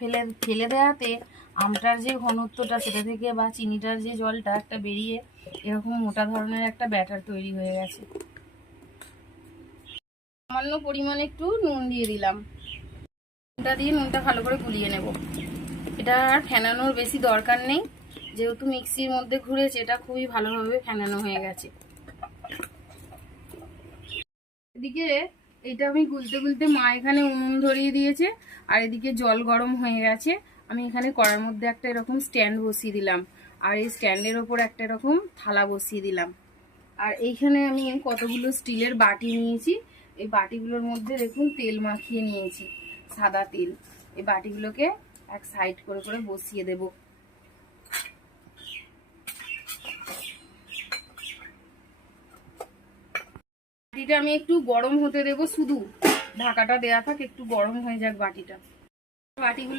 ফেলে ফেলে দেওয়াতে আমটার যে ঘনত্বটা সেটা থেকে বা চিনিটার যে জলটা একটা বেরিয়ে এরকম মোটা ধরনের একটা ব্যাটার তৈরি হয়ে গেছে। সামান্য পরিমাণে একটু নুন দিয়ে দিলাম। নুনটা দিয়ে নুনটা ভালো করে গুলিয়ে নেব। এটা আর ফেনানোর বেশি দরকার নেই, যেহেতু মিক্সির মধ্যে ঘুরেছে এটা খুবই ভালোভাবে ফেনানো হয়ে গেছে। এদিকে এটা আমি গুলতে গুলতে মা এখানে উনুন ধরিয়ে দিয়েছে, আর এদিকে জল গরম হয়ে গেছে। আমি এখানে কড়ার মধ্যে একটা এরকম স্ট্যান্ড বসিয়ে দিলাম, আর এই স্ট্যান্ডের ওপর একটা এরকম থালা বসিয়ে দিলাম। আর এইখানে আমি কতগুলো স্টিলের বাটি নিয়েছি। এই বাটিগুলোর মধ্যে দেখুন তেল মাখিয়ে নিয়েছি, সাদা তেল। এই বাটিগুলোকে এক সাইড করে করে বসিয়ে দেব। বাটিটা আমি একটু গরম হতে দেবো, শুধু ঢাকাটা দেয়া থাক, একটু গরম হয়ে যাক বাটিটা। বাটিগুলো